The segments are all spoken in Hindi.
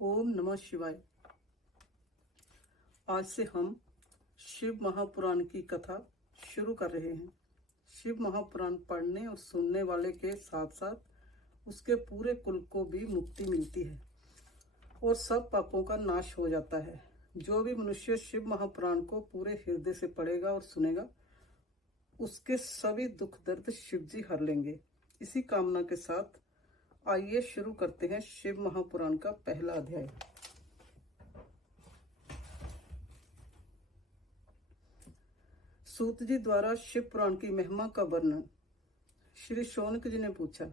ओम नमः शिवाय। आज से हम शिव महापुराण की कथा शुरू कर रहे हैं। शिव महापुराण पढ़ने और सुनने वाले के साथ साथ उसके पूरे कुल को भी मुक्ति मिलती है और सब पापों का नाश हो जाता है। जो भी मनुष्य शिव महापुराण को पूरे हृदय से पढ़ेगा और सुनेगा, उसके सभी दुख दर्द शिव जी हर लेंगे। इसी कामना के साथ आइए शुरू करते हैं शिव महापुराण का पहला अध्याय। सूत जी द्वारा शिव पुराण की महिमा का वर्णन। श्री शौनक जी ने पूछा,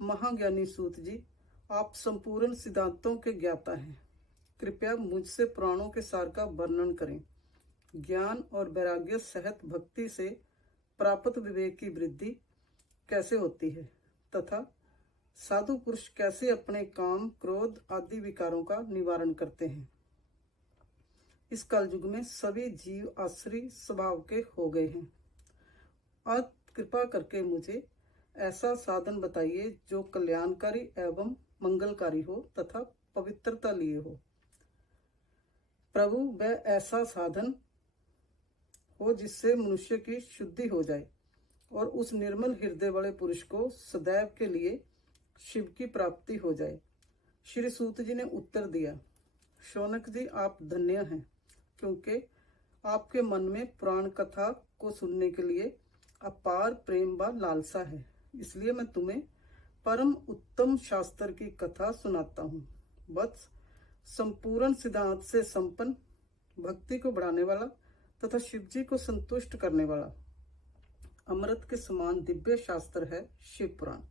महाज्ञानी सूत जी, आप संपूर्ण सिद्धांतों के ज्ञाता हैं, कृपया मुझसे पुराणों के सार का वर्णन करें। ज्ञान और वैराग्य सहित भक्ति से प्राप्त विवेक की वृद्धि कैसे होती है तथा साधु पुरुष कैसे अपने काम, क्रोध आदि विकारों का निवारण करते हैं। इस कलयुग में सभी जीव आश्री स्वभाव के हो गए हैं। अब कृपा करके मुझे ऐसा साधन बताइए जो कल्याणकारी एवं मंगलकारी हो तथा पवित्रता लिए हो। प्रभु, वह ऐसा साधन हो जिससे मनुष्य की शुद्धि हो जाए और उस निर्मल हृदय वाले पुरुष को सदैव के लिए शिव की प्राप्ति हो जाए। श्री सूत जी ने उत्तर दिया, शौनक जी, आप धन्य हैं, क्योंकि आपके मन में पुराण कथा को सुनने के लिए अपार प्रेम व लालसा है। इसलिए मैं तुम्हें परम उत्तम शास्त्र की कथा सुनाता हूँ। वत्स, संपूर्ण सिद्धांत से संपन्न, भक्ति को बढ़ाने वाला तथा शिव जी को संतुष्ट करने वाला अमृत के समान दिव्य शास्त्र है शिव पुराण।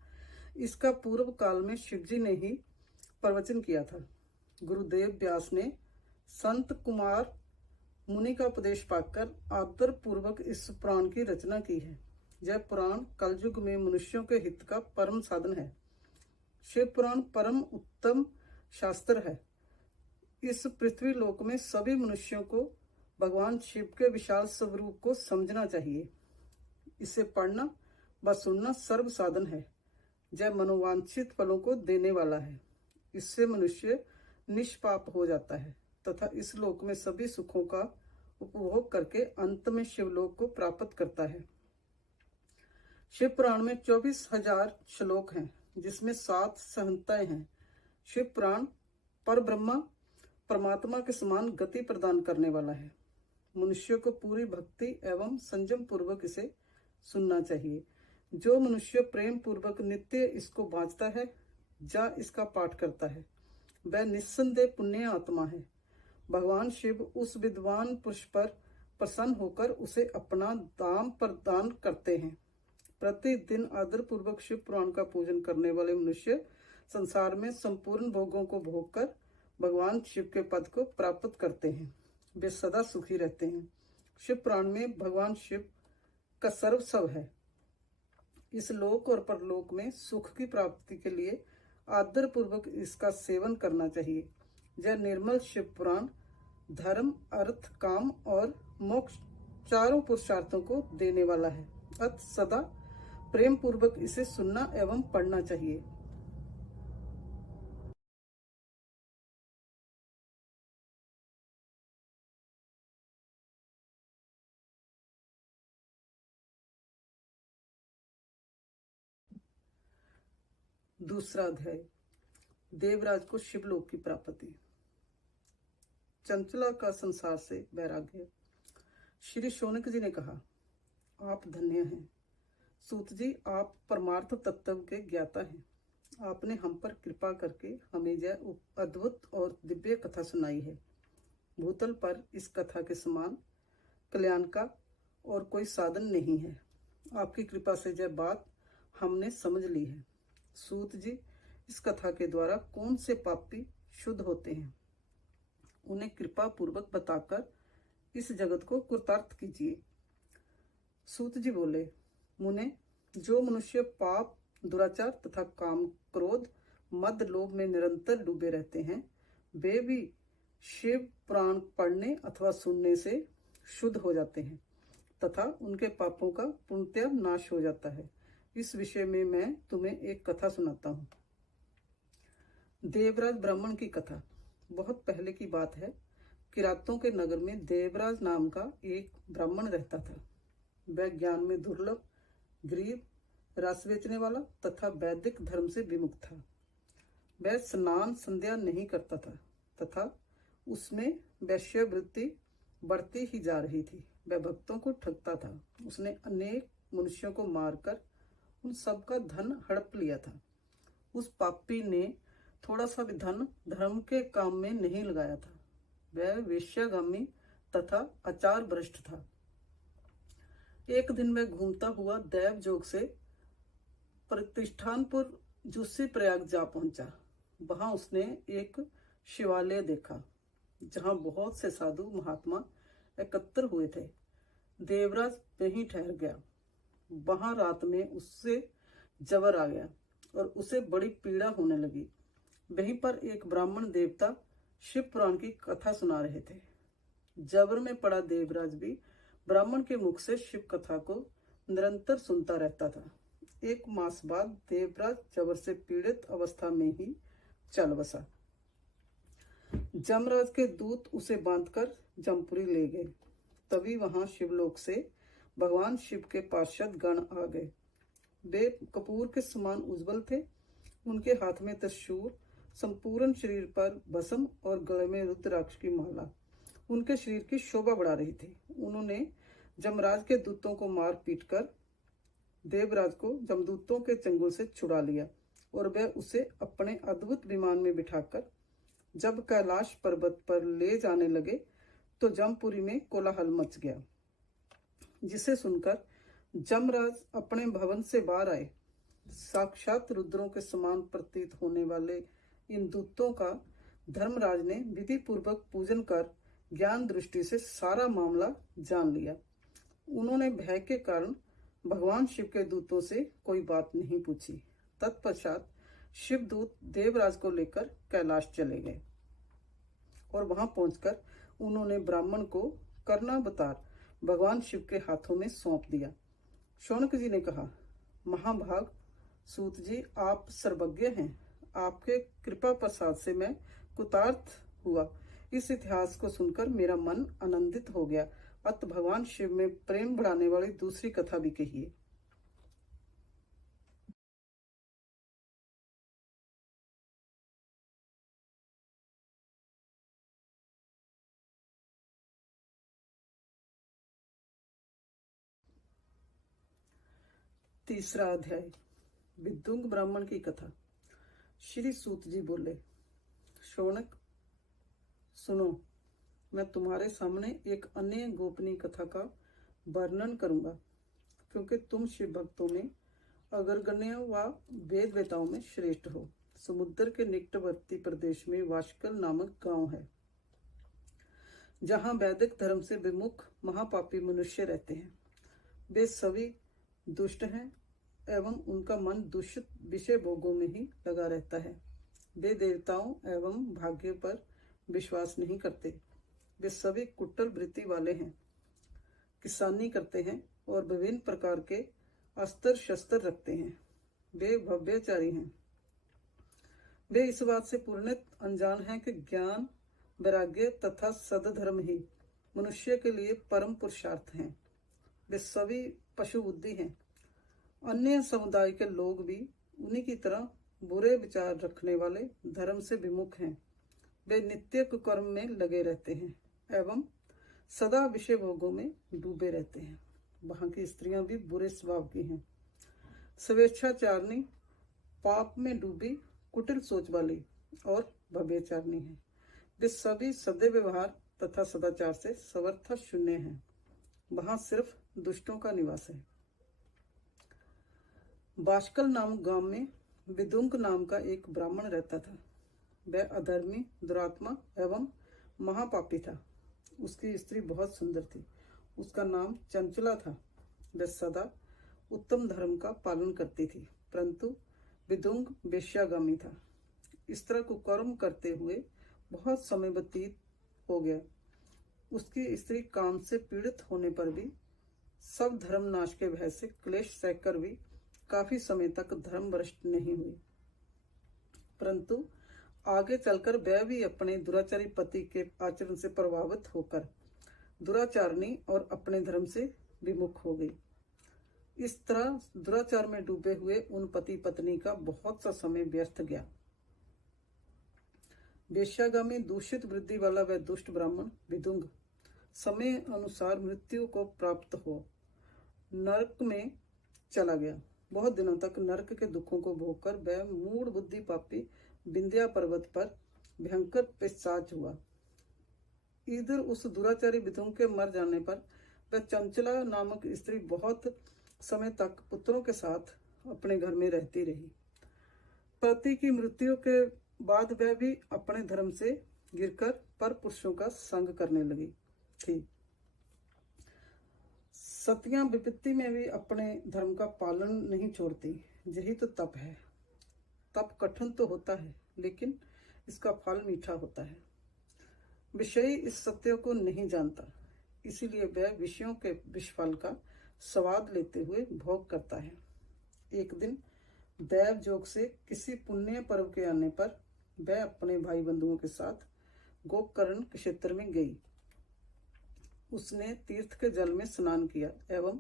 इसका पूर्व काल में शिव जी ने ही प्रवचन किया था। गुरुदेव व्यास ने संत कुमार मुनि का उपदेश पाकर आदर पूर्वक इस पुराण की रचना की है। यह पुराण कलयुग में मनुष्यों के हित का परम साधन है। शिव पुराण परम उत्तम शास्त्र है। इस पृथ्वी लोक में सभी मनुष्यों को भगवान शिव के विशाल स्वरूप को समझना चाहिए। इसे पढ़ना व सुनना सर्व साधन है। यह मनोवांछित फलों को देने वाला है। इससे मनुष्य निष्पाप हो जाता है तथा इस लोक में सभी सुखों का उपभोग करके अंत में शिवलोक को प्राप्त करता है। शिव पुराण में 24,000 श्लोक हैं, जिसमें 7 संहिताएं हैं। शिव पुराण पर ब्रह्मा परमात्मा के समान गति प्रदान करने वाला है। मनुष्य को पूरी भक्ति एवं संयम पूर्वक इसे सुनना चाहिए। जो मनुष्य प्रेम पूर्वक नित्य इसको बाँचता है या इसका पाठ करता है, वह निस्संदेह पुण्य आत्मा है। भगवान शिव उस विद्वान पुरुष पर प्रसन्न होकर उसे अपना दाम प्रदान करते हैं। प्रतिदिन आदर पूर्वक शिव पुराण का पूजन करने वाले मनुष्य संसार में संपूर्ण भोगों को भोगकर भगवान शिव के पद को प्राप्त करते हैं। वे सदा सुखी रहते हैं। शिव पुराण में भगवान शिव का सर्वस्व है। इस लोक और परलोक में सुख की प्राप्ति के लिए आदर पूर्वक इसका सेवन करना चाहिए। यह निर्मल शिव पुराण धर्म, अर्थ, काम और मोक्ष चारों पुरुषार्थों को देने वाला है। अतः सदा प्रेम पूर्वक इसे सुनना एवं पढ़ना चाहिए। दूसरा अध्याय, देवराज को शिवलोक की प्राप्ति। चंचला का संसार से वैराग्य। श्री शौनक जी ने कहा, आप धन्य हैं सूत जी, आप परमार्थ तत्व के ज्ञाता हैं। आपने हम पर कृपा करके हमें यह अद्भुत और दिव्य कथा सुनाई है। भूतल पर इस कथा के समान कल्याण का और कोई साधन नहीं है। आपकी कृपा से यह बात हमने समझ ली है। सूत जी, इस कथा के द्वारा कौन से पापी शुद्ध होते हैं, उन्हें कृपा पूर्वक बताकर इस जगत को कृतार्थ कीजिए। सूत जी बोले, मुने, जो मनुष्य पाप, दुराचार तथा काम, क्रोध, मद, लोभ में निरंतर डूबे रहते हैं, वे भी शिव पुराण पढ़ने अथवा सुनने से शुद्ध हो जाते हैं तथा उनके पापों का पूर्णतः नाश हो जाता है। इस विषय में मैं तुम्हें एक कथा सुनाता हूँ। देवराज ब्राह्मण की कथा। बहुत पहले की बात है। किरातों के नगर में देवराज नाम का एक ब्राह्मण रहता था। वह ज्ञान में दुर्लभ, गरीब, रस बेचने वाला तथा वैदिक धर्म से विमुख था। वह स्नान संध्या नहीं करता था तथा उसमें वैश्यवृत्ति बढ़ती ही जा रही थी। वह भक्तों को ठगता था। उसने अनेक मनुष्यों को मारकर उन सबका धन हड़प लिया था। उस पापी ने थोड़ा सा भी धन धर्म के काम में नहीं लगाया था। वह वेश्यागामी तथा आचार भ्रष्ट था। एक दिन वह घूमता हुआ दैव जोग से प्रतिष्ठानपुर जूसी प्रयाग जा पहुंचा। वहां उसने एक शिवालय देखा जहां बहुत से साधु महात्मा एकत्र हुए थे। देवराज वहीं ठहर गया। वहां रात में उससे जबर आ गया और उसे बड़ी पीड़ा होने लगी। वहीं पर एक ब्राह्मण देवता शिव पुराण की कथा सुना रहे थे। जबर में पड़ा देवराज भी ब्राह्मण के मुख से शिव कथा को निरंतर सुनता रहता था। एक मास बाद देवराज जबर से पीड़ित अवस्था में ही चल बसा। जमराज के दूत उसे बांधकर जमपुरी ले गए। तभी वहां शिवलोक से भगवान शिव के पार्षद गण आ गए। वे कपूर के समान उज्जवल थे। उनके हाथ में त्रिशूल, संपूर्ण शरीर पर भस्म और गले में रुद्राक्ष की माला उनके शरीर की शोभा बढ़ा रही थी। उन्होंने जमराज के दूतों को मार पीट कर देवराज को जमदूतों के चंगुल से छुड़ा लिया और वह उसे अपने अद्भुत विमान में बिठाकर जब कैलाश पर्वत पर ले जाने लगे तो जमपुरी में कोलाहल मच गया, जिसे सुनकर जमराज अपने भवन से बाहर आए। साक्षात रुद्रों के समान प्रतीत होने वाले इन दूतों का धर्मराज ने विधि पूर्वक पूजन कर ज्ञान दृष्टि से सारा मामला जान लिया। उन्होंने भय के कारण भगवान शिव के दूतों से कोई बात नहीं पूछी। तत्पश्चात शिवदूत देवराज को लेकर कैलाश चले गए और वहां पहुंचकर उन्होंने ब्राह्मण को कर्णावतार भगवान शिव के हाथों में सौंप दिया। शौनक जी ने कहा, महाभाग सूत जी, आप सर्वज्ञ हैं। आपके कृपा प्रसाद से मैं कृतार्थ हुआ। इस इतिहास को सुनकर मेरा मन आनंदित हो गया। अत भगवान शिव में प्रेम बढ़ाने वाली दूसरी कथा भी कहिए। तीसरा अध्याय, विद्युंग ब्राह्मण की कथा। श्री सूत जी बोले, शौनक सुनो, मैं तुम्हारे सामने एक अन्य गोपनीय कथा का वर्णन करूंगा, क्योंकि तुम शिव भक्तों में अग्रगण्य व वेद वेताओं में श्रेष्ठ हो। समुद्र के निकटवर्ती प्रदेश में वाशकल नामक गांव है, जहां वैदिक धर्म से विमुख महापापी मनुष्य रहते हैं। वे सभी दुष्ट हैं एवं उनका मन दूषित विषय भोगों में ही लगा रहता है। वे देवताओं एवं भाग्य पर विश्वास नहीं करते। वे सभी कुटिल वृत्ति वाले हैं, किसानी करते हैं और विभिन्न प्रकार के अस्त्र शस्त्र रखते हैं। वे भव्यचारी हैं। वे इस बात से पूर्णत अनजान हैं कि ज्ञान, वैराग्य तथा सद्धर्म ही मनुष्य के लिए परम पुरुषार्थ हैं। वे सभी पशु बुद्धि हैं। अन्य समुदाय के लोग भी उन्हीं की तरह बुरे विचार रखने वाले धर्म से विमुख हैं। वे नित्य कुकर्म में लगे रहते हैं एवं सदा विषय भोगों में डूबे रहते हैं। वहां की स्त्रियां भी बुरे स्वभाव की हैं, स्वेच्छाचारणी, पाप में डूबी, कुटिल सोच वाली और भव्यचारणी है। वे सभी सदैव व्यवहार तथा सदाचार से सर्वथा शून्य हैं। वहां सिर्फ दुष्टों का निवास है। बाशकल नामक गांव में विदुंग नाम का एक ब्राह्मण रहता था। वह अधर्मी, दुरात्मा एवं महापापी था। उसकी स्त्री बहुत सुंदर थी। उसका नाम चंचला था। वह सदा उत्तम धर्म का पालन करती थी, परंतु विदुंग वेश्यागामी था। इस तरह कुकर्म करते हुए बहुत समय व्यतीत हो गया। उसकी स्त्री काम से पीड़ित होने पर भी, सब धर्म नाश के भय से क्लेश सहकर भी काफी समय तक धर्म भ्रष्ट नहीं हुई। परंतु आगे चलकर वह भी अपने दुराचारी पति के आचरण से प्रभावित होकर दुराचारणी और अपने धर्म से विमुख हो गई। इस तरह दुराचार में डूबे हुए उन पति पत्नी का बहुत सा समय व्यर्थ गया। वेश्यागामी दूषित वृद्धि वाला वह दुष्ट ब्राह्मण विदुंग समय अनुसार मृत्यु को प्राप्त हो नरक में चला गया। बहुत दिनों तक नरक के दुखों को भोगकर वह मूढ़ बुद्धि पापी विंध्या पर्वत पर भयंकर पिशाच हुआ। इधर उस दुराचारी विदुंग के मर जाने पर वह चंचला नामक स्त्री बहुत समय तक पुत्रों के साथ अपने घर में रहती रही। पति की मृत्यु के बाद वह भी अपने धर्म से गिरकर पर पुरुषों का संग करने लगी थी। सतियां विपत्ति में भी अपने धर्म का पालन नहीं छोड़ती। यही तो तप है। तप कठिन तो होता है, लेकिन इसका फल मीठा होता है। विषयी इस सत्य को नहीं जानता, इसीलिए वह विषयों के विषफल का स्वाद लेते हुए भोग करता है। एक दिन दैव जोग से किसी पुण्य पर्व के आने पर वह अपने भाई बंधुओं के साथ गोकर्ण क्षेत्र में गई। उसने तीर्थ के जल में स्नान किया एवं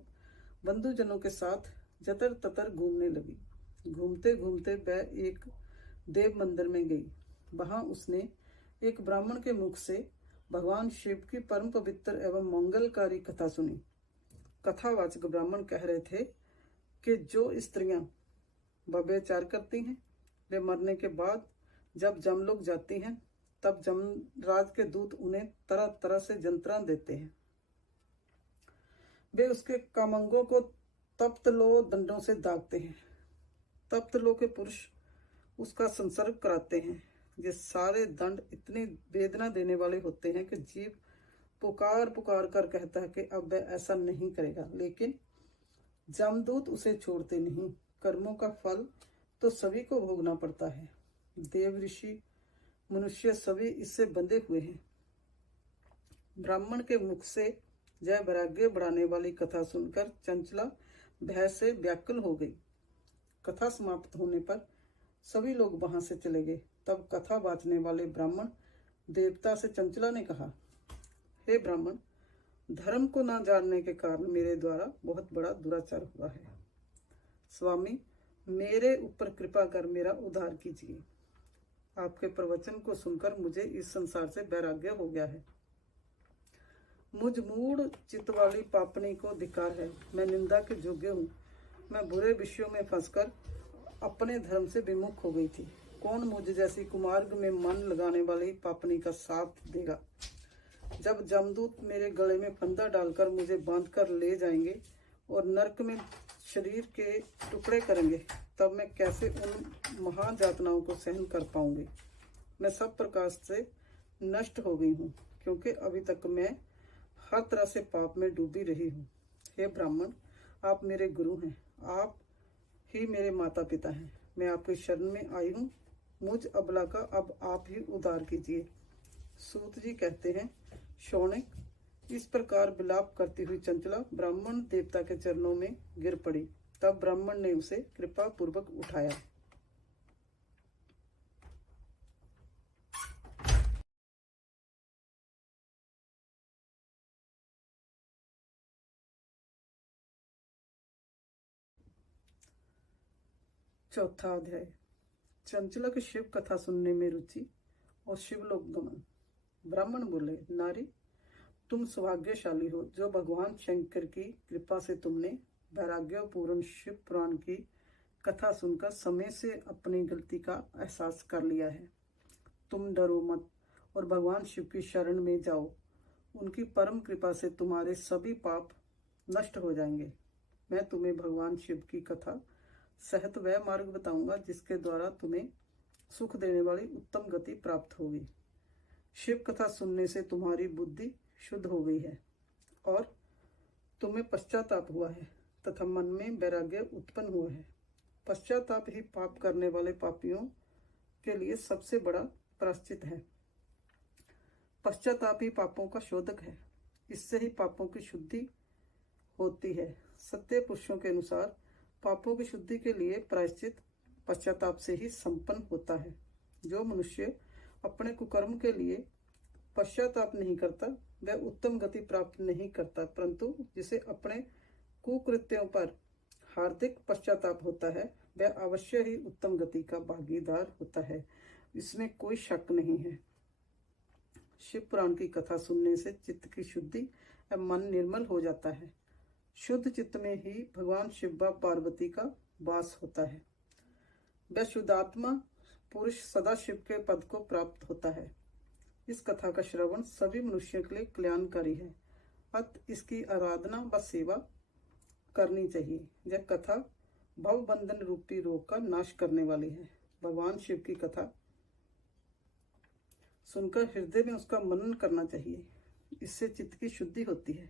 बंधुजनों के साथ जतर ततर घूमने लगी। घूमते घूमते वह एक देव मंदिर में गई। वहां उसने एक ब्राह्मण के मुख से भगवान शिव की परम पवित्र एवं मंगलकारी कथा सुनी। कथावाचक ब्राह्मण कह रहे थे कि जो स्त्रियां व्यभिचार करती हैं, वे मरने के बाद जब जमलोक जाती हैं, तब जमराज के दूत उन्हें तरह तरह से जंतरा देते हैं। वे उसके कामंगों को तप्त लो दंडों से दागते हैं। तप्त लो के पुरुष उसका संसर्ग कराते हैं। ये सारे दंड इतनी वेदना देने वाले होते हैं कि जीव पुकार पुकार कर कहता है कि अब वह ऐसा नहीं करेगा, लेकिन जमदूत उसे छोड़ते नहीं। कर्मों का फल तो सभी को भोगना पड़ता है। देव ऋषि मनुष्य सभी इससे बंधे हुए हैं। ब्राह्मण के मुख से जय वैराग्य बढ़ाने वाली कथा सुनकर चंचला भय से व्याकुल हो गई। कथा समाप्त होने पर सभी लोग वहां से चले गए। तब कथा बांचने वाले ब्राह्मण देवता से चंचला ने कहा, हे ब्राह्मण, धर्म को न जानने के कारण मेरे द्वारा बहुत बड़ा दुराचार हुआ है। स्वामी, मेरे ऊपर कृपा कर मेरा उद्धार कीजिए। आपके प्रवचन को सुनकर मुझे इस संसार से वैराग्य हो गया है। मुझ मूढ़ चित्त वाली पापनी को धिक्कार है। मैं निंदा के योग्य हूँ। मैं बुरे विषयों में फंसकर अपने धर्म से विमुख हो गई थी। कौन मुझ जैसी कुमार्ग में मन लगाने वाली पापनी का साथ देगा? जब जमदूत मेरे गले में फंदा डालकर मुझे बांधकर ले जाएंगे और नरक में शरीर के टुकड़े करेंगे, तब मैं कैसे उन महायातनाओं को सहन कर पाऊंगी? मैं सब प्रकार से नष्ट हो गई हूँ, क्योंकि अभी तक मैं हर तरह से पाप में डूबी रही हूँ। हे ब्राह्मण, आप मेरे गुरु हैं। आप ही मेरे माता पिता हैं। मैं आपके शरण में आई हूँ। मुझ अबला का अब आप ही उद्धार कीजिए। सूत जी कहते हैं, शौनक, इस प्रकार विलाप करती हुई चंचला ब्राह्मण देवता के चरणों में गिर पड़ी। तब ब्राह्मण ने उसे कृपा पूर्वक उठाया। चौथा अध्याय। चंचला की शिव कथा सुनने में रुचि और शिवलोक गमन। ब्राह्मण बोले, नारी, तुम सौभाग्यशाली हो जो भगवान शंकर की कृपा से तुमने वैराग्यपूर्ण शिव पुराण की कथा सुनकर समय से अपनी गलती का एहसास कर लिया है। तुम डरो मत और भगवान शिव की शरण में जाओ। उनकी परम कृपा से तुम्हारे सभी पाप नष्ट हो जाएंगे। मैं तुम्हें भगवान शिव की कथा सहित वह मार्ग बताऊंगा जिसके द्वारा तुम्हें सुख देने वाली उत्तम गति प्राप्त होगी। शिव कथा सुनने से तुम्हारी बुद्धि शुद्ध हो गई है और तुम्हें पश्चाताप हुआ है तथा मन में वैराग्य उत्पन्न हुआ है। पश्चाताप ही पाप करने वाले पापियों के लिए सबसे बड़ा प्रायश्चित है। पश्चाताप ही पापों का शोधक है। इससे ही पापों की शुद्धि होती है। सत्य पुरुषों के अनुसार पापों की शुद्धि के लिए प्रायश्चित पश्चाताप से ही संपन्न होता है। जो मनुष्य अपने कुकर्म के लिए पश्चाताप नहीं करता वह उत्तम गति प्राप्त नहीं करता, परंतु जिसे अपने कुकृत्यों पर हार्दिक पश्चाताप होता है वह अवश्य ही उत्तम गति का भागीदार होता है, इसमें कोई शक नहीं है। शिव पुराण की कथा सुनने से चित्त की शुद्धि एवं मन निर्मल हो जाता है। शुद्ध चित्त में ही भगवान शिव व पार्वती का वास होता है। वह शुद्धात्मा पुरुष सदा शिव के पद को प्राप्त होता है। इस कथा का श्रवण सभी मनुष्यों के लिए कल्याणकारी है, अतः इसकी आराधना व सेवा करनी चाहिए। यह कथा भव बंधन रूपी रोग का नाश करने वाली है। भगवान शिव की कथा सुनकर हृदय में उसका मनन करना चाहिए, इससे चित्त की शुद्धि होती है।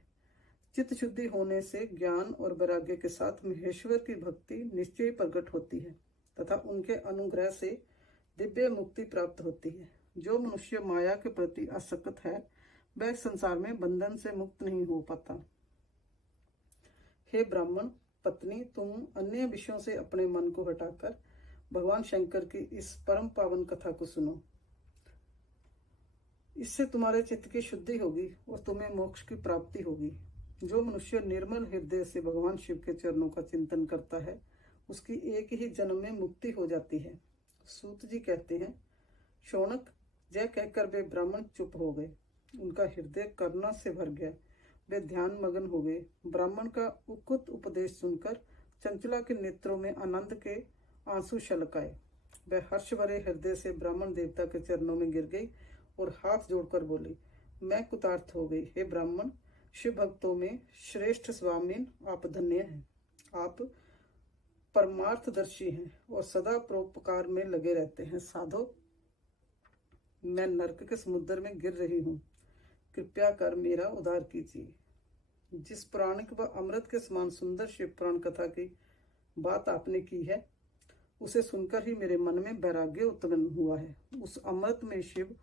चित्त शुद्धि होने से ज्ञान और वैराग्य के साथ महेश्वर की भक्ति निश्चय प्रकट होती है तथा उनके अनुग्रह से दिव्य मुक्ति प्राप्त होती है। जो मनुष्य माया के प्रति आसक्त है वह संसार में बंधन से मुक्त नहीं हो पाता। हे ब्राह्मण पत्नी, तुम अन्य विषयों से अपने मन को हटाकर भगवान शंकर की इस परम पावन कथा को सुनो। इससे तुम्हारे चित्त की शुद्धि होगी और तुम्हें मोक्ष की प्राप्ति होगी। जो मनुष्य निर्मल हृदय से भगवान शिव के चरणों का चिंतन करता है उसकी एक ही जन्म में मुक्ति हो जाती है। सूत जी कहते हैं, शौनक जय कहकर वे ब्राह्मण चुप हो गए। उनका हृदय करुणा से भर गया, वे ध्यान मगन हो गए। ब्राह्मण का उकुत उपदेश सुनकर चंचला के नेत्रों में आनंद के आंसू छलकाए। वह हर्ष भरे हृदय से ब्राह्मण देवता के चरणों में गिर गई और हाथ जोड़कर बोली, मैं कुतार्थ हो गई। हे ब्राह्मण, शिव भक्तों में श्रेष्ठ स्वामीन आप धन्य हैं। आप परमार्थदर्शी हैं और सदा परोपकार में लगे रहते हैं। साधो, मैं नरक के समुद्र में गिर रही हूँ, कृपया कर मेरा उद्धार कीजिए। जिस पुराणिक व अमृत के समान सुंदर शिव पुराण कथा की बात आपने की है उसे सुनकर ही मेरे मन में वैराग्य उत्पन्न हुआ है। उस अमृत में शिव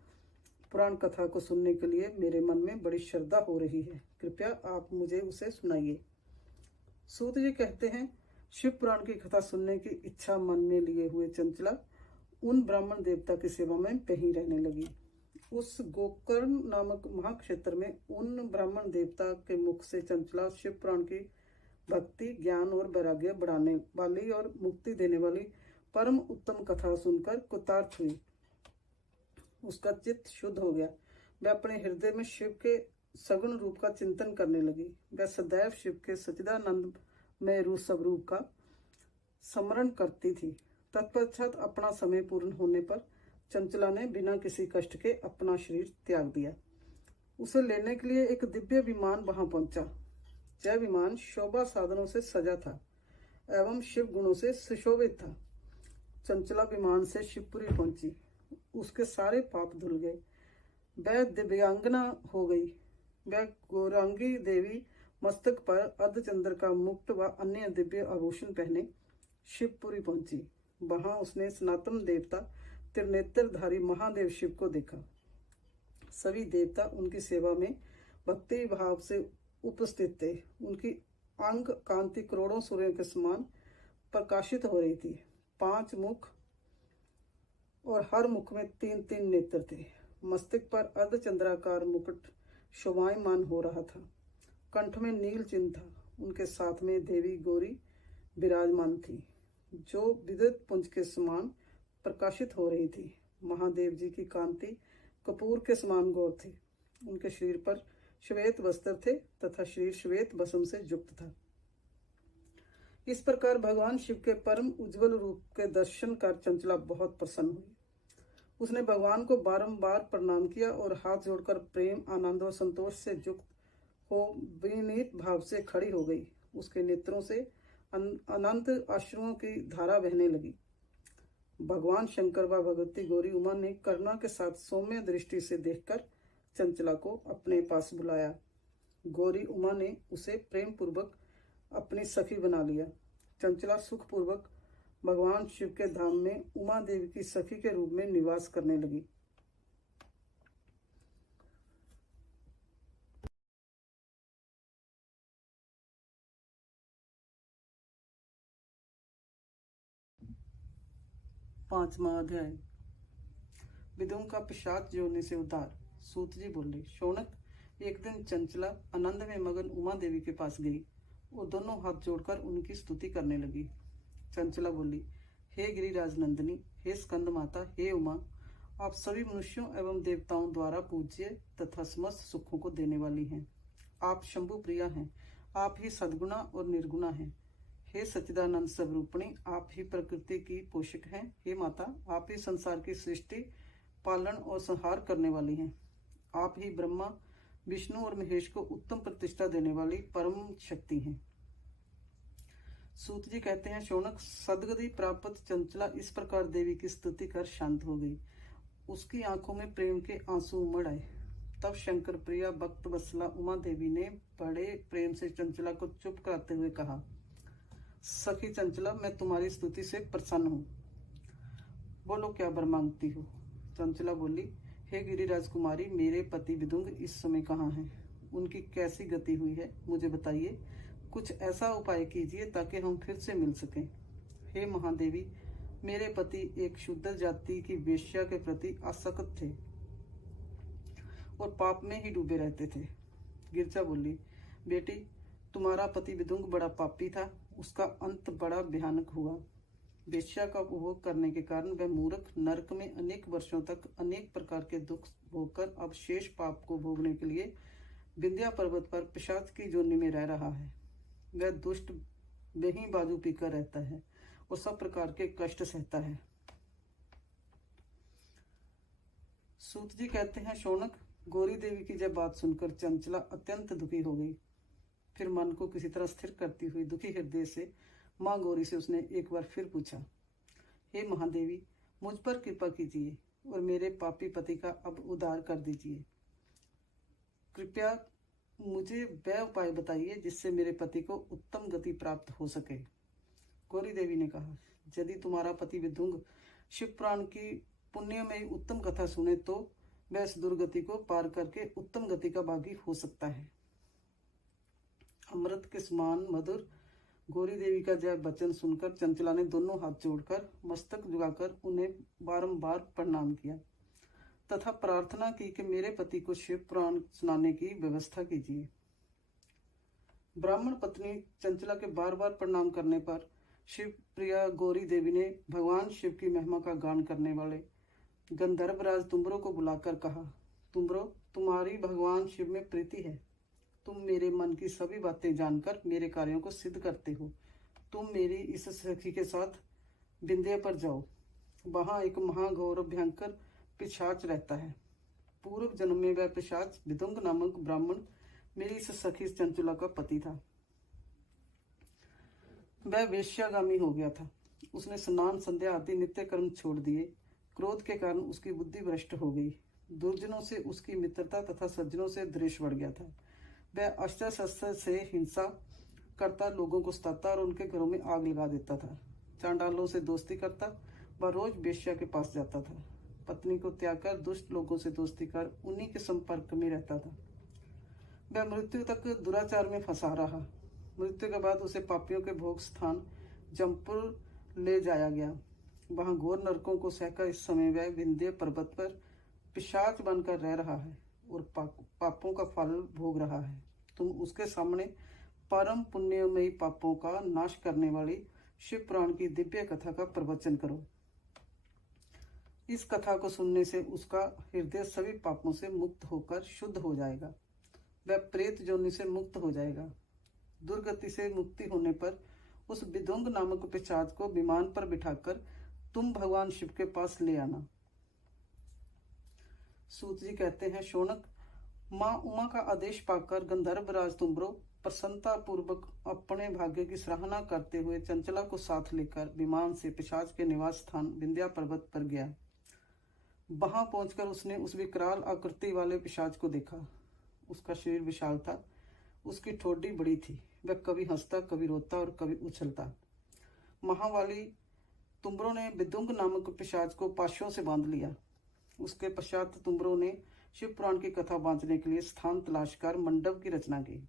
पुराण कथा को सुनने के लिए मेरे मन में बड़ी श्रद्धा हो रही है, कृपया आप मुझे उसे सुनाइए। सूत जी कहते हैं, शिव पुराण की कथा सुनने की इच्छा मन में लिए हुए चंचला उन ब्राह्मण देवता की सेवा में कहीं रहने लगी। उस गोकर्ण नामक महाक्षेत्र में उन ब्राह्मण देवता के मुख से चंचला शिव पुराण की भक्ति, ज्ञान और वैराग्य बढ़ाने वाली और मुक्ति देने वाली परम उत्तम कथा सुनकर कृतार्थ हुई। उसका चित्त शुद्ध हो गया। वह अपने हृदय में शिव के सगुण रूप का चिंतन करने लगी। वह सदैव शिव के सच्चिदानंद में रूप स्वरूप का स्मरण करती थी। तत्पश्चात अपना समय पूर्ण होने पर चंचला ने बिना किसी कष्ट के अपना शरीर त्याग दिया। उसे लेने के लिए एक दिव्य विमान वहां पहुंचा। यह विमान शोभा साधनों से सजा था एवं शिव गुणों से सुशोभित था। चंचला विमान से शिवपुरी पहुंची। उसके सारे पाप धुल गए। वह दिव्यांगना हो गई। वह गौरांगी देवी मस्तक पर अर्धचंद्र का मुकुट व अन्य दिव्य आभूषण पहने शिवपुरी पहुंची। वहां उसने सनातन देवता त्रिनेत्रधारी महादेव शिव को देखा। सभी देवता उनकी सेवा में भक्ति भाव से उपस्थित थे। उनकी अंग कांति करोड़ों सूर्यों के समान प्रकाशित हो रही थी। 5 मुख और हर मुख में 3-3 नेत्र थे। मस्तक पर अर्धचंद्राकार मुकुट शोभायमान हो रहा था। कंठ में नील चिन्ह था। उनके साथ में देवी गौरी विराजमान थी, जो विद्युत पुंज के समान प्रकाशित हो रही थी। महादेव जी की कांति कपूर के समान गौर थी। उनके शरीर पर श्वेत वस्त्र थे तथा शरीर श्वेत भस्म से युक्त था। इस प्रकार भगवान शिव के परम उज्जवल रूप के दर्शन कर चंचला बहुत प्रसन्न हुई। उसने भगवान को बारंबार प्रणाम किया और हाथ जोड़कर प्रेम, आनंद और संतोष से युक्त हो विनीत भाव से खड़ी हो गई। उसके नेत्रों से अनंत अश्रुओं की धारा बहने लगी। भगवान शंकर व भगवती गौरी उमा ने करुणा के साथ सौम्य दृष्टि से देखकर चंचला को अपने पास बुलाया। गौरी उमा ने उसे प्रेम पूर्वक अपनी सखी बना लिया। चंचला सुखपूर्वक भगवान शिव के धाम में उमा देवी की सखी के रूप में निवास करने लगी। पांचवा अध्याय। विदुंग का पिशाच योनि से उद्धार। सूत जी बोले, शौनक, एक दिन चंचला आनंद में मगन उमा देवी के पास गई। वो दोनों हाथ जोड़कर उनकी स्तुति करने लगी। चंचला बोली, हे गिरिराज नंदिनी, हे स्कंद माता, हे उमा, आप सभी मनुष्यों एवं देवताओं द्वारा पूज्य तथा समस्त सुखों को देने वाली हैं। आप शंभु प्रिया हैं, आप ही सद्गुणा और निर्गुणा हैं। हे सच्चिदानंद स्वरूपिणी, आप ही प्रकृति की पोषक हैं। हे माता, आप ही संसार की सृष्टि, पालन और संहार करने वाली हैं। आप ही ब्रह्मा, विष्णु और महेश को उत्तम प्रतिष्ठा देने वाली परम शक्ति हैं। सूत जी कहते हैं, शौनक, सदगति प्राप्त चंचला इस प्रकार देवी की स्तुति कर शांत हो गई। उसकी आंखों में प्रेम के आंसू उमड़ आए। तब शंकर प्रिया भक्त वत्सला उमा देवी ने बड़े प्रेम से चंचला को चुप कराते हुए कहा, सखी चंचला, मैं तुम्हारी स्तुति से प्रसन्न हूँ। बोलो, क्या वर मांगती हो? चंचला बोली, हे गिरिराज कुमारी, मेरे पति विदुंग इस समय कहाँ हैं? उनकी कैसी गति हुई है, मुझे बताइए। कुछ ऐसा उपाय कीजिए ताकि हम फिर से मिल सकें। हे महादेवी, मेरे पति एक शुद्ध जाति की वेश्या के प्रति आसक्त थे और पाप में ही डूबे रहते थे। गिरजा बोली, बेटी, तुम्हारा पति विदुंग बड़ा पापी था, उसका अंत बड़ा भयानक हुआ। वेश्या का उपभोग करने के कारण वह मूर्ख नरक में अनेक वर्षों तक अनेक प्रकार के दुख भोगकर अब शेष पाप को भोगने के लिए विंध्या पर्वत पर पिशाच की जोनि में रह रहा है। वह दुष्ट वहीं बाजू पीकर रहता है और सब प्रकार के कष्ट सहता है। सूत जी कहते हैं, शौनक, गौरी देवी की जब बात सुनकर चंचला अत्यंत दुखी हो गई। फिर मन को किसी तरह स्थिर करती हुई दुखी हृदय से माँ गौरी से उसने एक बार फिर पूछा, हे महादेवी, मुझ पर कृपा कीजिए और मेरे पापी पति का अब उद्धार कर दीजिए। कृपया मुझे वह उपाय बताइए जिससे मेरे पति को उत्तम गति प्राप्त हो सके। गौरी देवी ने कहा, यदि तुम्हारा पति विदुंग शिव पुराण की पुण्य में उत्तम कथा सुने तो वह इस दुर्गति को पार करके उत्तम गति का भागी हो सकता है। अमृत के समान मधुर गौरी देवी का जय वचन सुनकर चंचला ने दोनों हाथ जोड़कर मस्तक झुकाकर उन्हें बारंबार प्रणाम किया तथा प्रार्थना की कि मेरे पति को शिव पुराण सुनाने की व्यवस्था कीजिए। ब्राह्मण पत्नी चंचला के बार बार प्रणाम करने पर शिव प्रिया गौरी देवी ने भगवान शिव की महिमा का गान करने वाले गंधर्वराज तुम्बरो को बुलाकर कहा, तुम्बरो, तुम्हारी भगवान शिव में प्रीति है। तुम मेरे मन की सभी बातें जानकर मेरे कार्यों को सिद्ध करते हो। तुम मेरी इस सखी के साथ विंध्य पर जाओ। वहां एक महाघोर भयंकर पिशाच रहता है। पूर्व जन्म में वह पिशाच विदुंग नामक ब्राह्मण मेरी इस सखी चंचला का पति था। वह वेश्यागामी हो गया था। उसने स्नान संध्या आदि नित्य कर्म छोड़ दिए। क्रोध के कारण उसकी बुद्धि भ्रष्ट हो गई। दुर्जनों से उसकी मित्रता तथा सज्जनों से द्वेष बढ़ गया था। वह अस्त्र शस्त्र से हिंसा करता, लोगों को सताता और उनके घरों में आग लगा देता था। चांडालों से दोस्ती करता, वह रोज वेश्या के पास जाता था। पत्नी को त्याग कर दुष्ट लोगों से दोस्ती कर उन्हीं के संपर्क में रहता था। वह मृत्यु तक दुराचार में फंसा रहा। मृत्यु के बाद उसे पापियों के भोग स्थान जमपुर ले जाया गया। वहां घोर नरकों को सहकर इस समय वह विंध्य पर्वत पर पिशाच बनकर रह रहा है और पापों का फल भोग रहा है। तुम उसके सामने परम पुण्यमयी पापों का नाश करने वाली शिव पुराण की दिव्य कथा का प्रवचन करो। इस कथा को सुनने से उसका हृदय सभी पापों से मुक्त होकर शुद्ध हो जाएगा। वह प्रेत योनि से मुक्त हो जाएगा। दुर्गति से मुक्ति होने पर उस विदुंग नामक पिशाच को विमान पर बिठाकर तुम भगवान शिव के पास ले आना। सूत जी कहते हैं, शौनक, माँ उमा का आदेश पाकर गंधर्वराज तुम्बरो प्रसन्नता पूर्वक अपने भाग्य की सराहना करते हुए चंचला को साथ लेकर विमान से पिशाच के निवास स्थान विंध्या पर्वत पर गया। वहां पहुंचकर उसने उस विकराल आकृति वाले पिशाच को देखा। उसका शरीर विशाल था, उसकी ठोडी बड़ी थी। वह कभी हंसता, कभी रोता और कभी उछलता। महावाली तुम्बरो ने विदुंग नामक पिशाच को पाशों से बांध लिया। उसके पश्चात तुम्बरो ने शिव पुराण की कथा बांटने के लिए स्थान तलाश कर मंडप की रचना की।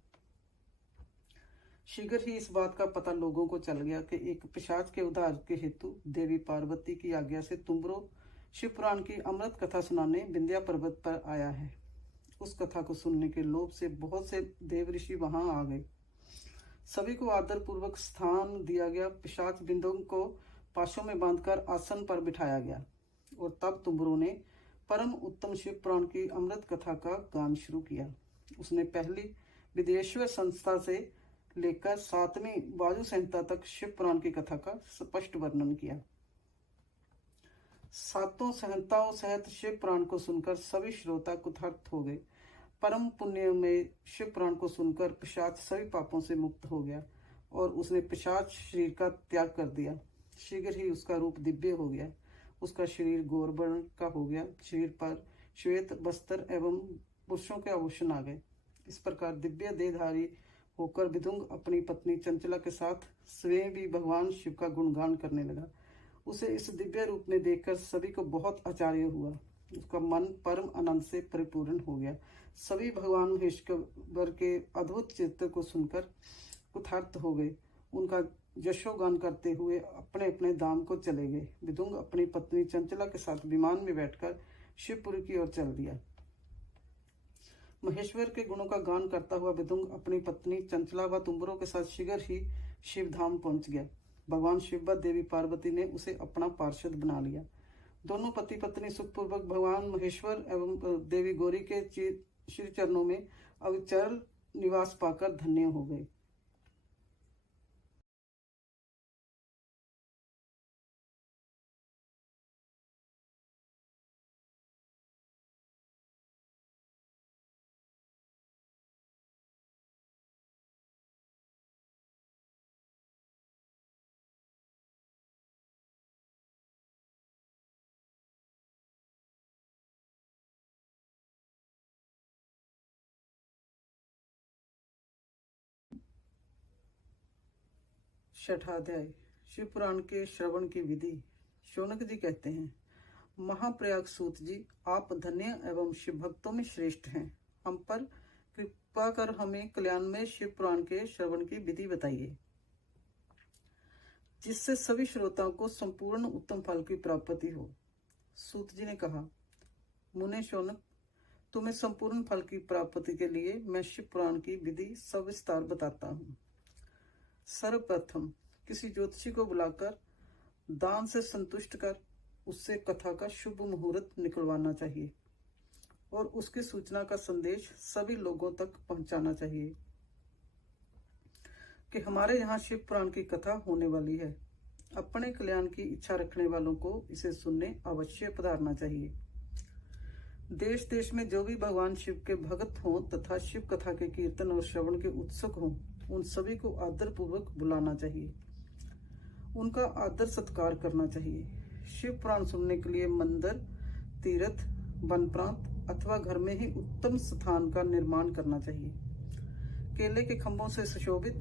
शीघ्र ही इस बात का पता लोगों को चल गया कि एक पिशाच के उद्धार के हेतु देवी पार्वती की आज्ञा से तुम्बरो शिव पुराण की अमृत कथा सुनाने विंध्या पर्वत पर आया है। उस कथा को सुनने के लोभ से बहुत से देव ऋषि वहां आ गए। सभी को आदर पूर्वक स्थान दिया गया। पिशाच बिंदुओं को पाशों में बांधकर आसन पर बिठाया गया और तब तुम्बरों ने परम उत्तम शिव पुराण की अमृत कथा का गान शुरू किया। उसने पहली विदेश्वर संस्था से लेकर 7वीं वायु संहिता तक शिव पुराण की कथा का स्पष्ट वर्णन किया। 7 संहिताओं सहित शिव पुराण को सुनकर सभी श्रोता कुतूहल हो गए। परम पुण्य में शिव पुराण को सुनकर पिशाच सभी पापों से मुक्त हो गया और उसने पिशाच शरीर का त्याग कर दिया। शीघ्र ही उसका रूप दिव्य हो गया। उसका शरीर गौरवर्ण का हो गया। शरीर पर श्वेत वस्त्र एवं पुरुषों के आभूषण आ गए। इस प्रकार दिव्य देहधारी होकर विदुंग अपनी पत्नी चंचला के साथ स्वयं भी भगवान शिव का गुणगान करने लगा। उसे इस दिव्य रूप में देखकर सभी को बहुत आश्चर्य हुआ। उसका मन परम आनंद से परिपूर्ण हो गया। सभी भगवान महेश्वर के अद्भुत चित्र को सुनकर कुतूहल हो गए। उनका यशोगान करते हुए अपने अपने धाम को चले गए। विदुंग अपनी पत्नी चंचला के साथ विमान में बैठकर शिवपुरी की ओर चल दिया। महेश्वर के गुणों का गान करता हुआ विदुंग अपनी पत्नी चंचला व तुम्बरों के साथ शीघ्र ही शिव धाम पहुंच गया। भगवान शिव व देवी पार्वती ने उसे अपना पार्षद बना लिया। दोनों पति पत्नी सुखपूर्वक भगवान महेश्वर एवं देवी गौरी के श्री चरणों में अविचल निवास पाकर धन्य हो गए। छठाध्याय शिव पुराण के श्रवण की विधि। शौनक जी कहते हैं, महाप्रयाग सूत जी, आप धन्य एवं शिव भक्तों में श्रेष्ठ हैं। हम पर कृपा कर हमें कल्याणमय शिव पुराण के श्रवण की विधि बताइए, जिससे सभी श्रोताओं को संपूर्ण उत्तम फल की प्राप्ति हो। सूत जी ने कहा, मुने शौनक, तुम्हें संपूर्ण फल की प्राप्ति के लिए मैं शिव पुराण की विधि सविस्तार बताता हूँ। सर्वप्रथम किसी ज्योतिषी को बुलाकर दान से संतुष्ट कर उससे कथा का शुभ मुहूर्त निकलवाना चाहिए और उसकी सूचना का संदेश सभी लोगों तक पहुंचाना चाहिए कि हमारे यहाँ शिव पुराण की कथा होने वाली है। अपने कल्याण की इच्छा रखने वालों को इसे सुनने अवश्य पधारना चाहिए। देश देश में जो भी भगवान शिव के भक्त हों तथा शिव कथा के कीर्तन और श्रवण के उत्सुक हों, उन सभी को आदर पूर्वक बुलाना चाहिए। उनका आदर सत्कार करना चाहिए। शिव पुराण सुनने के लिए मंदिर, तीर्थ, वन प्रांत अथवा घर में ही उत्तम स्थान का निर्माण करना चाहिए। केले के खंभों से सुशोभित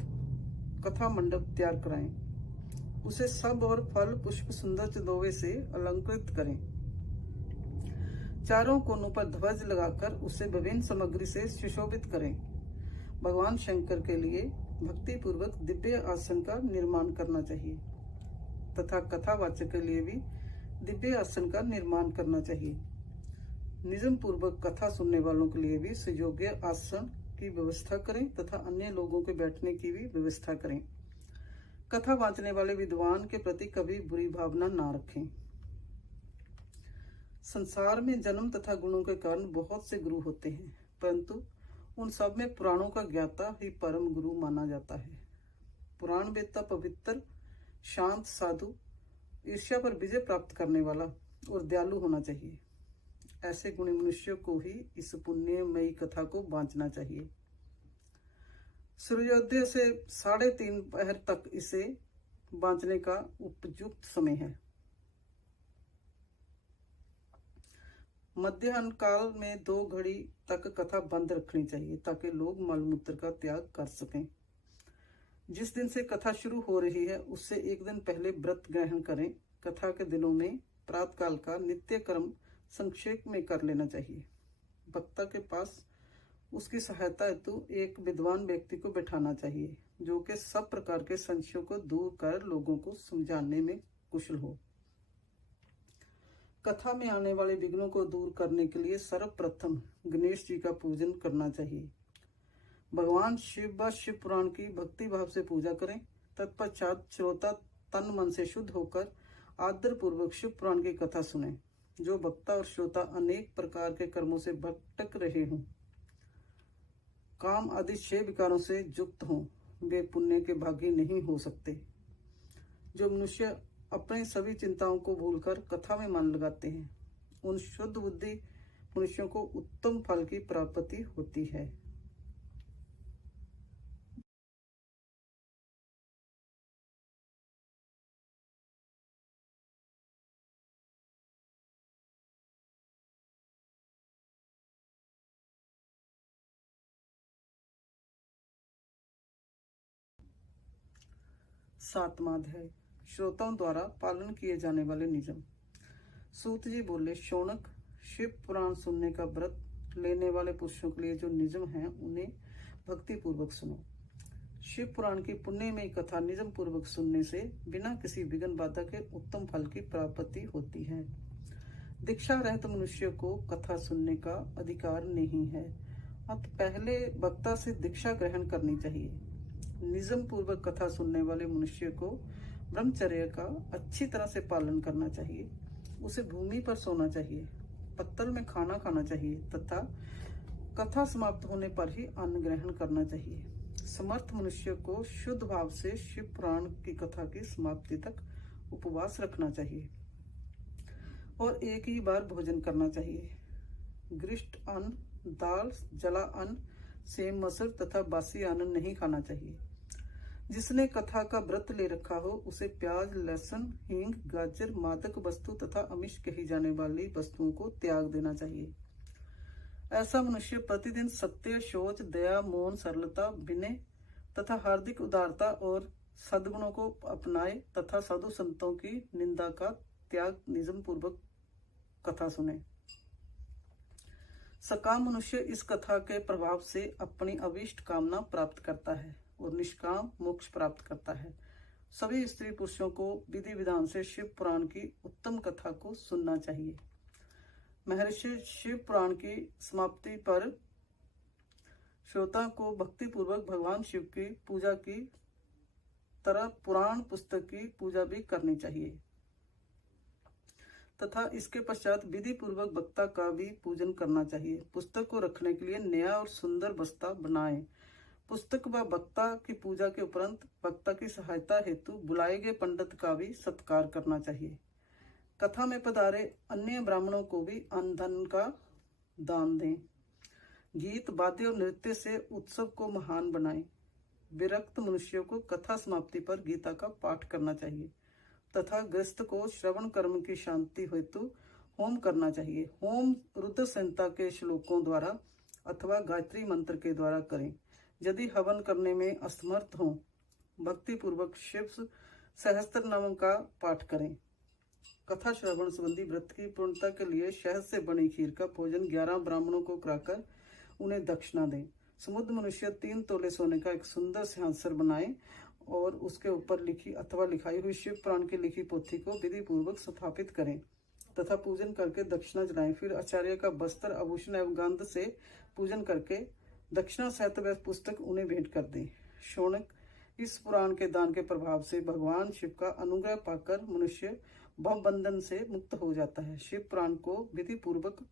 कथा मंडप तैयार कराएं। उसे सब और फल पुष्प सुंदर चंदोवे से अलंकृत करें। चारों कोनों पर ध्वज लगाकर उसे विभिन्न सामग्री से सुशोभित करें। भगवान शंकर के लिए भक्ति पूर्वक दिव्य आसन का निर्माण करना चाहिए तथा कथावाचक के लिए भी दिव्य आसन का निर्माण करना चाहिए। नियम पूर्वक कथा सुनने वालों के लिए भी सुयोग्य आसन की व्यवस्था करें तथा अन्य लोगों के बैठने की भी व्यवस्था करें। कथा वाचने वाले विद्वान के प्रति कभी बुरी भावना ना रखें। संसार में जन्म तथा गुणों के कारण बहुत से गुरु होते हैं, परंतु उन सब में पुराणों का ज्ञाता ही परम गुरु माना जाता है। पुराण वेत्ता पवित्र, शांत, साधु, ईर्ष्या पर विजय प्राप्त करने वाला और दयालु होना चाहिए। ऐसे गुणी मनुष्य को ही इस पुण्यमयी कथा को बांचना चाहिए। सूर्योदय से 3:30 पहर तक इसे बांचने का उपयुक्त समय है। मध्याह्न काल में 2 घड़ी तक कथा बंद रखनी चाहिए ताकि लोग मलमूत्र का त्याग कर सकें। जिस दिन से कथा शुरू हो रही है उससे एक दिन पहले व्रत ग्रहण करें। कथा के दिनों में प्रातःकाल का नित्य कर्म संक्षेप में कर लेना चाहिए। वक्ता के पास उसकी सहायता हेतु एक विद्वान व्यक्ति को बैठाना चाहिए जो कि सब प्रकार के संशयों को दूर कर लोगों को समझाने में कुशल हो। कथा में आने वाले विघ्नों को दूर करने के लिए सर्वप्रथम गणेश जी का पूजन करना चाहिए। भगवान शिव व शिव पुराण की भक्ति भाव से पूजा करें। तत्पश्चात श्रोता तन मन से शुद्ध होकर आदर पूर्वक शिव पुराण की कथा सुने। जो वक्ता और श्रोता अनेक प्रकार के कर्मों से भटक रहे हों, काम आदि 6 विकारों से युक्त हों, वे पुण्य के भागी नहीं हो सकते। जो मनुष्य अपने सभी चिंताओं को भूलकर कथा में मन लगाते हैं, उन शुद्ध बुद्धि मनुष्यों को उत्तम फल की प्राप्ति होती है। सातवां अध्याय, श्रोताओं द्वारा पालन किए जाने वाले नियम। सूत जी बोले, शौनक, शिव पुराण सुनने का व्रत लेने वाले पुरुषों के लिए जो नियम हैं उन्हें भक्ति पूर्वक सुनो। शिव पुराण की पुण्यमयी कथा नियम पूर्वक सुनने से बिना किसी विघ्न बाधा के उत्तम फल की प्राप्ति होती है। दीक्षा रहित मनुष्य को कथा सुनने का अधिकार नहीं है, अतः पहले वक्ता से दीक्षा ग्रहण करनी चाहिए। नियम पूर्वक कथा सुनने वाले मनुष्य को ब्रह्मचर्य का अच्छी तरह से पालन करना चाहिए। उसे भूमि पर सोना चाहिए, पत्तल में खाना खाना चाहिए तथा कथा समाप्त होने पर ही अन्न ग्रहण करना चाहिए। समर्थ मनुष्य को शुद्ध भाव से शिव पुराण की कथा की समाप्ति तक उपवास रखना चाहिए और एक ही बार भोजन करना चाहिए। गृष्ट अन्न, दाल, जला अन्न, सेम, मसूर तथा बासी अन्न नहीं खाना चाहिए। जिसने कथा का व्रत ले रखा हो उसे प्याज, लहसुन, हींग, गाजर, मादक वस्तु तथा अमिष कही जाने वाली वस्तुओं को त्याग देना चाहिए। ऐसा मनुष्य प्रतिदिन सत्य, शौच, दया, मौन, सरलता, विनय तथा हार्दिक उदारता और सद्गुणों को अपनाए तथा साधु संतों की निंदा का त्याग नियम पूर्वक कथा सुने। सकाम मनुष्य इस कथा के प्रभाव से अपनी अभीष्ट कामना प्राप्त करता है और निष्काम मोक्ष प्राप्त करता है। सभी स्त्री पुरुषों को विधि विधान से शिव पुराण की उत्तम कथा को सुनना चाहिए। महर्षि शिव पुराण की समाप्ति पर श्रोता को भक्ति पूर्वक भगवान शिव की पूजा की तरह पुराण पुस्तक की पूजा भी करनी चाहिए तथा इसके पश्चात विधि पूर्वक वक्ता का भी पूजन करना चाहिए। पुस्तक को रखने के लिए नया और सुंदर बस्ता बनाएं। पुस्तक व वक्ता की पूजा के उपरांत वक्ता की सहायता हेतु बुलाए गए पंडित का भी सत्कार करना चाहिए। कथा में पधारे अन्य ब्राह्मणों को भी अन्न धन का दान दें। गीत, वाद्य और नृत्य से उत्सव को महान बनाएं। विरक्त मनुष्यों को कथा समाप्ति पर गीता का पाठ करना चाहिए तथा गृहस्थ को श्रवण कर्म की शांति हेतु होम करना चाहिए। होम रुद्र संहिता के श्लोकों द्वारा अथवा गायत्री मंत्र के द्वारा करें। यदि हवन करने में असमर्थ हों, भक्ति पूर्वक शिव सहस्त्र नामों का पाठ करें। कथा श्रवण संबंधी व्रत की पूर्णता के लिए शहद से बनी खीर का भोजन 11 ब्राह्मणों को कराकर उन्हें दक्षिणा दें। समुद्र मनुष्य 3 तोले सोने का एक सुंदर सिंहासन बनाए और उसके ऊपर लिखी अथवा लिखाई हुई शिव पुराण की लिखी पोथी को विधि पूर्वक स्थापित करें तथा पूजन करके दक्षिणा जलाएं। फिर आचार्य का वस्त्र, आभूषण एवं गंध से पूजन करके दक्षिणा सहित वह पुस्तक उन्हें भेंट कर दें। शौनक, इस पुराण के दान के प्रभाव से भगवान शिव का अनुग्रह पाकर मनुष्य भव बंधन से मुक्त हो जाता है। शिव पुराण को विधि पूर्वक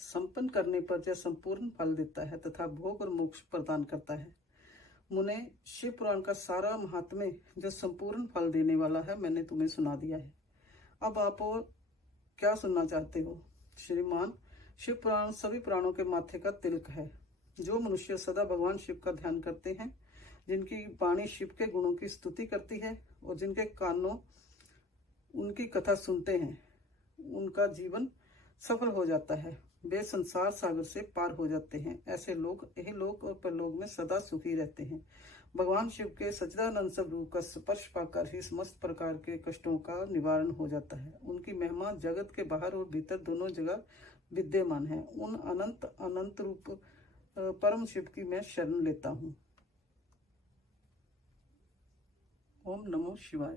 संपन्न करने पर यह संपूर्ण फल देता है तथा भोग और मोक्ष प्रदान करता है। मुने, शिव पुराण का सारा महात्म्य जो संपूर्ण फल देने वाला है मैंने तुम्हें सुना दिया है। अब आप और क्या सुनना चाहते हो? श्रीमान, शिव पुराण सभी पुराणों के माथे का तिलक है। जो मनुष्य सदा भगवान शिव का ध्यान करते हैं, जिनकी वाणी शिव के गुणों की स्तुति करती है और जिनके कानों उनकी कथा सुनते हैं, उनका जीवन सफल हो जाता है। वे संसार सागर से पार हो जाते हैं। ऐसे लोग इहलोक और परलोक में सदा सुखी रहते हैं। भगवान शिव के सच्चिदानंद स्वरूप का स्पर्श पाकर ही समस्त प्रकार के कष्टों का निवारण हो जाता है। उनकी महिमा जगत के बाहर और भीतर दोनों जगह विद्यमान है। उन अनंत रूप परम शिव की मैं शरण लेता हूँ। ओम नमो शिवाय।